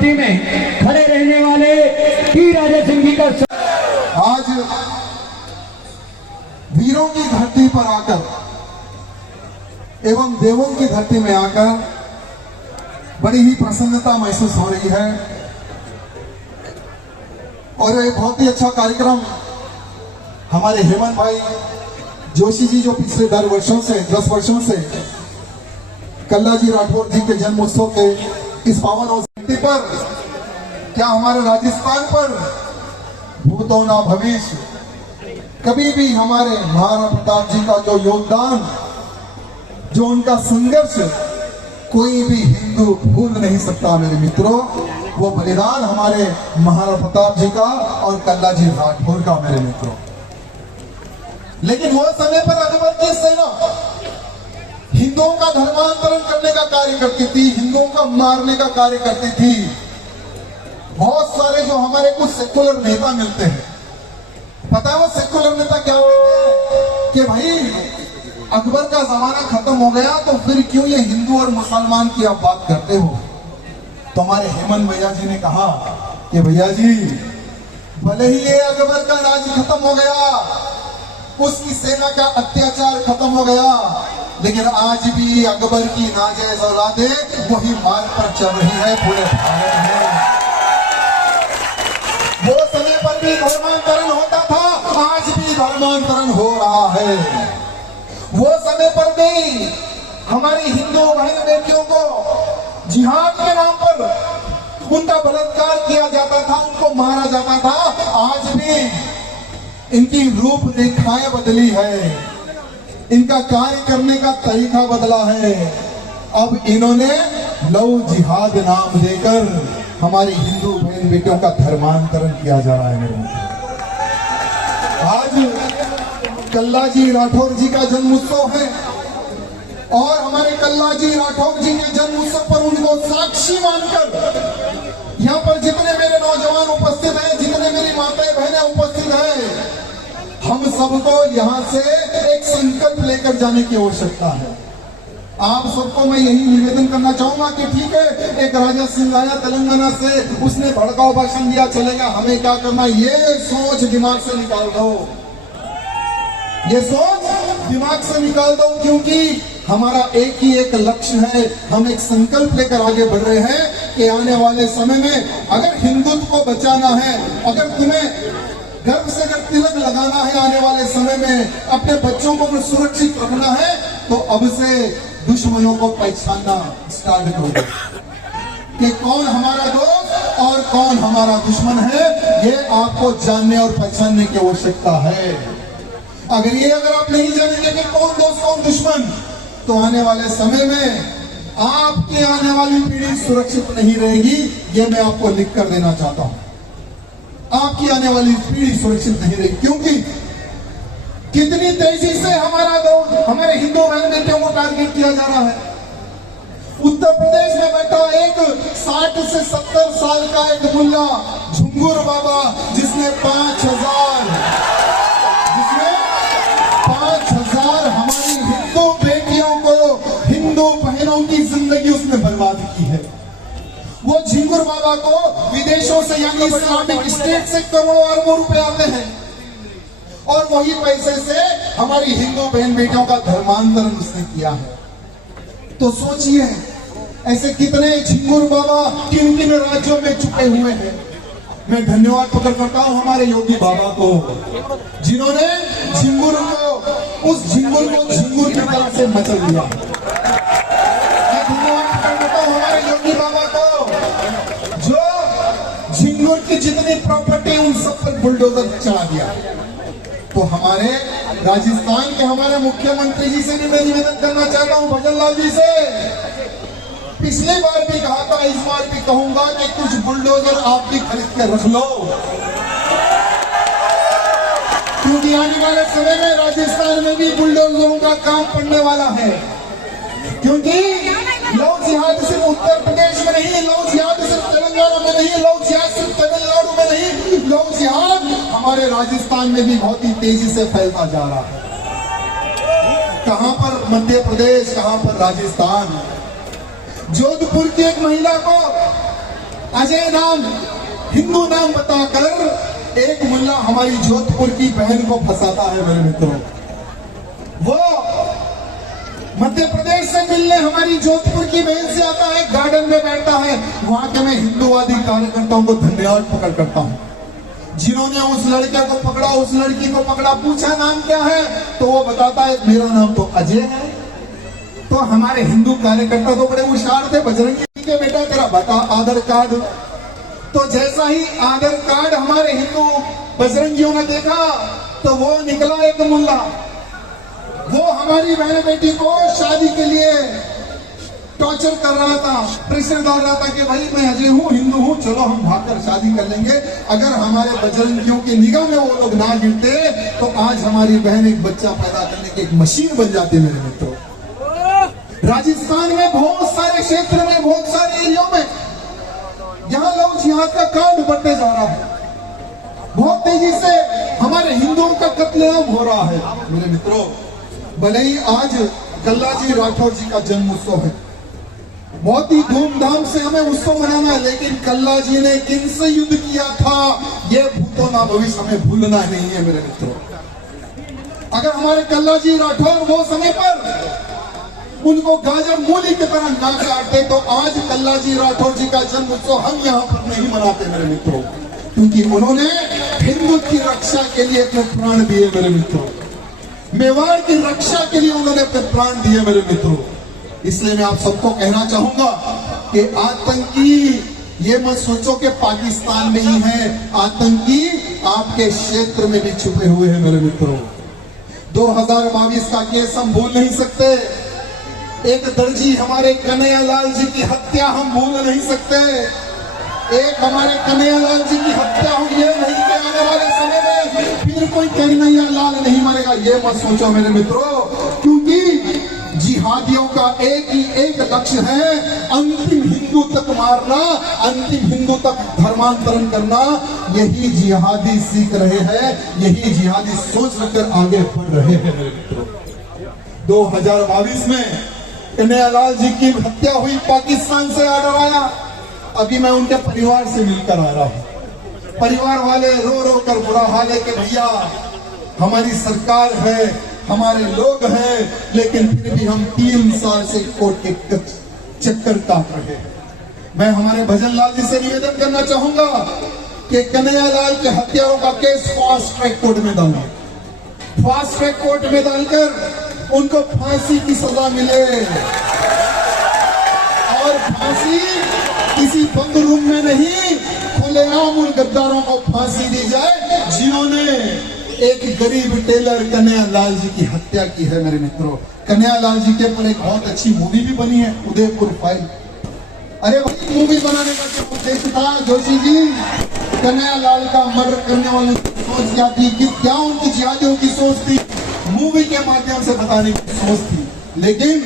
पंक्ति में खड़े रहने वाले टी राजा सिंह जी का आज वीरों की धरती पर आकर एवं देवों की धरती में आकर बड़ी ही प्रसन्नता महसूस हो रही है और एक बहुत ही अच्छा कार्यक्रम हमारे हेमंत भाई जोशी जी जो पिछले 10 वर्षों से कल्लाजी राठौर जी के जन्म उत्सव के इस पावन अवसर पर क्या हमारे राजस्थान पर भूतो ना भविष्य कभी भी हमारे महाराणा प्रताप जी का जो योगदान जो उनका संघर्ष कोई भी हिंदू भूल नहीं सकता मेरे मित्रों। वो बलिदान हमारे महाराणा प्रताप जी का और कल्लाजी राठौर का मेरे मित्रों। लेकिन वो समय पर अकबर की सेना हिंदुओं का धर्मांतरण करने का कार्य करती थी, हिंदुओं का मारने का कार्य करती थी। बहुत सारे जो हमारे कुछ सेकुलर नेता मिलते हैं, पता है वो सेकुलर नेता क्या कहते हैं कि भाई अकबर का जमाना खत्म हो गया तो फिर क्यों ये हिंदू और मुसलमान की आप बात करते हो। तो हमारे हेमंत भैया जी ने कहा कि भैया जी भले ही ये अकबर का राज खत्म हो गया, उसकी सेना का अत्याचार खत्म हो गया, लेकिन आज भी अकबर की नाजायज औलादें वही मार्ग पर चल रही है पूरे भारत में। वो समय पर भी धर्मांतरण होता था, आज भी धर्मांतरण हो रहा है। वो समय पर भी हमारी हिंदू बहन बेटियों को जिहाद के नाम पर उनका बलात्कार किया जाता था, उनको मारा जाता था। आज भी इनकी रूपरेखाएं बदली है, इनका कार्य करने का तरीका बदला है। अब इन्होंने लव जिहाद नाम देकर हमारी हिंदू बहन बेटियों का धर्मांतरण किया जा रहा है। आज कल्लाजी राठौर जी का जन्म उत्सव है और हमारे कल्लाजी राठौर जी के जन्म उत्सव पर उनको साक्षी मानकर यहाँ पर जितने मेरे नौजवान उपस्थित हैं, जितने मेरी माताएं बहनें उपस्थित हैं, हम सबको यहाँ से एक संकल्प लेकर जाने की आवश्यकता है। आप सबको मैं यही निवेदन करना चाहूंगा कि ठीक है, एक राजा सिंह आया तेलंगाना से, उसने भड़काऊ भाषण दिया, चलेगा, हमें क्या करना, ये सोच दिमाग से निकाल दो, ये सोच दिमाग से निकाल दो, क्योंकि हमारा एक लक्ष्य है। हम एक संकल्प लेकर आगे बढ़ रहे हैं कि आने वाले समय में अगर हिंदुत्व को बचाना है, अगर तुम्हें गर्व से अगर तिलक लगाना है, आने वाले समय में अपने बच्चों को अगर सुरक्षित रखना है, तो अब से दुश्मनों को पहचानना स्टार्ट करो कि कौन हमारा दोस्त और कौन हमारा दुश्मन है। ये आपको जानने और पहचानने की आवश्यकता है। अगर आप नहीं जानेंगे कि कौन दोस्त कौन दुश्मन, तो आने वाले समय में आपकी आने वाली पीढ़ी सुरक्षित नहीं रहेगी। ये मैं आपको लिख कर देना चाहता हूं। आपकी आने वाली पीढ़ी सुरक्षित नहीं रहेगी, क्योंकि कितनी तेजी से हमारे हिंदू बहन बेटियों को टारगेट किया जा रहा है। उत्तर प्रदेश में बैठा एक 60 से 70 साल का एक मुल्ला झुंगुर बाबा, जिसने 5000 हमारी हिंदू बेटियों को, हिंदू बहनों की जिंदगी उसने बर्बाद की है। वो झिंगुर बाबा को विदेशों से यानी इस्लामिक स्टेट से करोड़ों अरबों रुपए आते हैं और वही पैसे से हमारी हिंदू बहन बेटियों का धर्मांतरण उसने किया है। तो सोचिए ऐसे कितने झिंगुर बाबा किन किन राज्यों में छुपे हुए हैं। मैं धन्यवाद प्रकट करता हूं हमारे योगी बाबा को, जिन्होंने झिंगुर को झिंगुर की तरह से मचल दिया। मैं धन्यवाद प्रकट करता हूं हमारे योगी बाबा को, जो झिंगुर की जितनी प्रॉपर्टी उन सब पर बुलडोजर चढ़ा दिया। तो हमारे राजस्थान के हमारे मुख्यमंत्री जी से भी मैं निवेदन करना चाहता हूं, भजन लाल जी से, पिछली बार भी कहा था, इस बार भी कहूंगा कि कुछ बुलडोजर आप भी खरीद के रख लो, क्योंकि आने वाले समय में राजस्थान में भी बुलडोजरों का काम पड़ने वाला है। क्योंकि लव जिहाद सिर्फ उत्तर प्रदेश में नहीं, लव जिहाद सिर्फ तेलंगाना में नहीं, लव जिहाद सिर्फ तमिलनाडु में नहीं, लव जिहाद हमारे राजस्थान में भी बहुत ही तेजी से फैलता जा रहा है। कहां पर मध्य प्रदेश, कहां पर राजस्थान। जोधपुर की एक महिला को अजय नाम, हिंदू नाम बताकर एक मुल्ला हमारी जोधपुर की बहन को फंसाता है मेरे मित्रों। वो मध्य प्रदेश से मिलने हमारी जोधपुर की बहन से आता है, गार्डन में बैठता है। वहां के मैं हिंदूवादी कार्यकर्ताओं को धन्यवाद पकड़ करता हूं जिन्होंने उस लड़के को पकड़ा, उस लड़की को पकड़ा, पूछा नाम क्या है, तो वो बताता है मेरा नाम तो अजय है। तो हमारे हिंदू कार्यकर्ता तो बड़े होशियार थे, बजरंगी के बेटा तेरा बता आधार कार्ड। तो जैसा ही आधार कार्ड हमारे हिंदू बजरंगियों ने देखा तो वो निकला एक मुल्ला, वो हमारी बहन बेटी को शादी के लिए टॉर्चर कर रहा था, प्रेशर डाल रहा था कि भाई मैं अजय हूँ, हिंदू हूँ, चलो हम भागकर शादी कर लेंगे। अगर हमारे बजरंगियों की निगाह में वो लोग ना गिरते तो आज हमारी बहन एक बच्चा पैदा करने की एक मशीन बन जाती मेरे मित्रों। राजस्थान में बहुत सारे क्षेत्र में, बहुत सारे एरिया में यहाँ लव जिहाद का कांड बढ़ते जा रहा है, बहुत तेजी से हमारे हिंदुओं का कत्लेआम हो रहा है मेरे मित्रों। भले ही आज कल्लाजी राठौर जी का जन्म उत्सव है, बहुत ही धूमधाम से हमें उत्सव मनाना है, लेकिन कल्ला जी ने किनसे युद्ध किया था ये भूतो ना भविष्य हमें भूलना नहीं है मेरे मित्रों। अगर हमारे कल्ला जी राठौर वो समय पर उनको गाजर मूली की तरह ना काटते तो आज कल्ला जी राठौर जी का जन्म उत्सव हम यहाँ पर नहीं मनाते मेरे मित्रों, क्योंकि उन्होंने हिंदुत्व की रक्षा के लिए अपने प्राण दिए मेरे मित्रों, मेवाड़ की रक्षा के लिए उन्होंने अपने प्राण दिए मेरे मित्रों। इसलिए मैं आप सबको कहना चाहूंगा कि आतंकी ये मत सोचो कि पाकिस्तान में ही है, आतंकी आपके क्षेत्र में भी छुपे हुए हैं मेरे मित्रों। 2022 का केस हम भूल नहीं सकते, एक दर्जी हमारे कन्हैयालाल जी की हत्या हम भूल नहीं सकते, एक हमारे कन्हैयालाल जी की हत्या हो, ये नहीं कि आने वाले समय में फिर कोई कन्हैयालाल नहीं मरेगा, ये मत सोचो मेरे मित्रों, क्योंकि जिहादियों का एक लक्ष्य है अंतिम हिंदू तक मारना, अंतिम हिंदू तक धर्मांतरण करना। यही जिहादी सीख रहे हैं, यही जिहादी सोच रखकर आगे बढ़ रहे हैं मेरे मित्रों। 2022 में कन्हैयालाल जी की हत्या हुई, पाकिस्तान से ऑर्डर आया, अभी मैं उनके परिवार से मिलकर आ रहा हूं। परिवार वाले रो रो कर बुरा हाल है कि भैया हमारी सरकार है, हमारे लोग हैं, लेकिन फिर भी हम 3 साल से कोर्ट के चक्कर काट रहे हैं। मैं हमारे भजन लाल जी से निवेदन करना चाहूंगा कि कन्हैयालाल के हत्यारों का केस फास्ट ट्रैक कोर्ट में डालें, फास्ट ट्रैक कोर्ट में डालकर उनको फांसी की सजा मिले, और फांसी किसी बंद रूम में नहीं, खुलेआम उन गद्दारों को फांसी दी जाए जिन्होंने एक गरीब टेलर कन्हैयालाल जी की हत्या की है मेरे मित्रों। कन्हैयालाल जी के ऊपर एक बहुत अच्छी मूवी भी बनी है, उदयपुर फाइल। अरे वही मूवी बनाने का जो उद्देश्य था जोशी जी, कन्हैयालाल का मर्डर करने वालों की सोच क्या थी, कि क्या उनकी जिहादियों की सोच थी, मूवी के माध्यम से बताने की सोच थी, लेकिन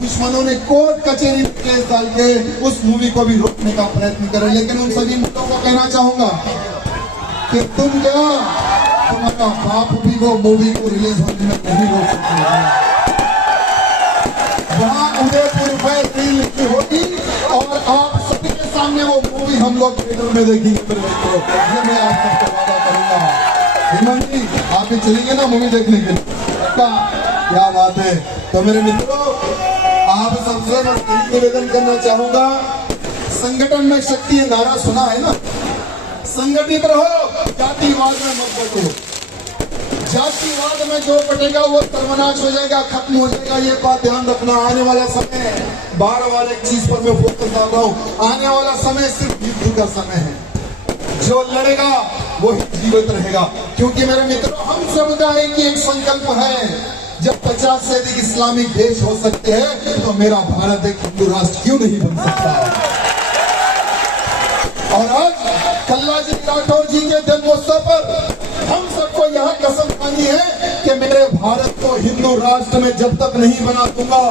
दुश्मनों ने कोर्ट कचहरी में केस डाल के उस मूवी को भी रोकने का प्रयत्न करे। लेकिन उन सभी मुद्दों को कहना चाहूंगा कि तुम क्या, तुम्हारा बाप भी वो मूवी को रिलीज होने में नहीं रोक सकते। वहां उदयपुर फाइल रिलीज होगी और आप सभी के सामने वो मूवी हम लोग थिएटर में देखेंगे मेरे मित्रों, ये मैं आप सबको वादा करूंगा। हेमंत जी आप भी चलेंगे ना मूवी देखने के लिए? क्या बात है। तो मेरे मित्रों, आप सबसे मैं निवेदन करना चाहूंगा, संगठन में शक्ति है, नारा सुना है ना, संगठित रहो, जातिवाद में मत बटो। जातिवाद में जो बटेगा वो सर्वनाश हो जाएगा, खत्म हो जाएगा, ये बात ध्यान रखना। आने वाला समय, बार बार एक चीज पर मैं फोकस डाल रहा हूं, आने वाला समय सिर्फ युद्ध का समय है। जो लड़ेगा वो ही जीवित रहेगा, क्योंकि मेरे मित्रों हम सब का एक संकल्प है, जब 50 से अधिक इस्लामिक देश हो सकते हैं तो मेरा भारत एक हिंदू राष्ट्र क्यों नहीं बन सकता। और आज कल्लाजी राठौर जी के जन्मोत्सव पर हम सबको यहाँ कसम खानी है कि मेरे भारत को हिंदू राष्ट्र में जब तक नहीं बना दूंगा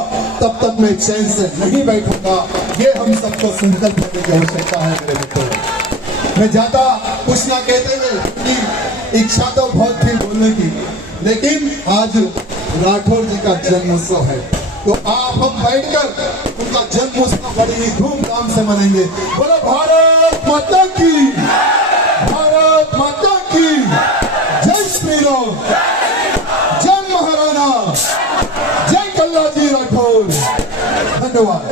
तब तक मैं चैन से नहीं बैठूंगा। ये हम सबको संकल्प करने की आवश्यकता है मेरे मित्रों। मैं ज्यादा कुछ ना कहते हुए कि इच्छा तो बहुत थी बोलने की, लेकिन आज राठौर जी का जन्मोत्सव है। तो आप हम बैठकर उनका जन्म उत्सव बड़ी ही धूमधाम से मनाएंगे। बोलो भारत माता की, भारत माता की जय श्री राम, जय महाराणा, जय कल्लाजी राठौर। धन्यवाद।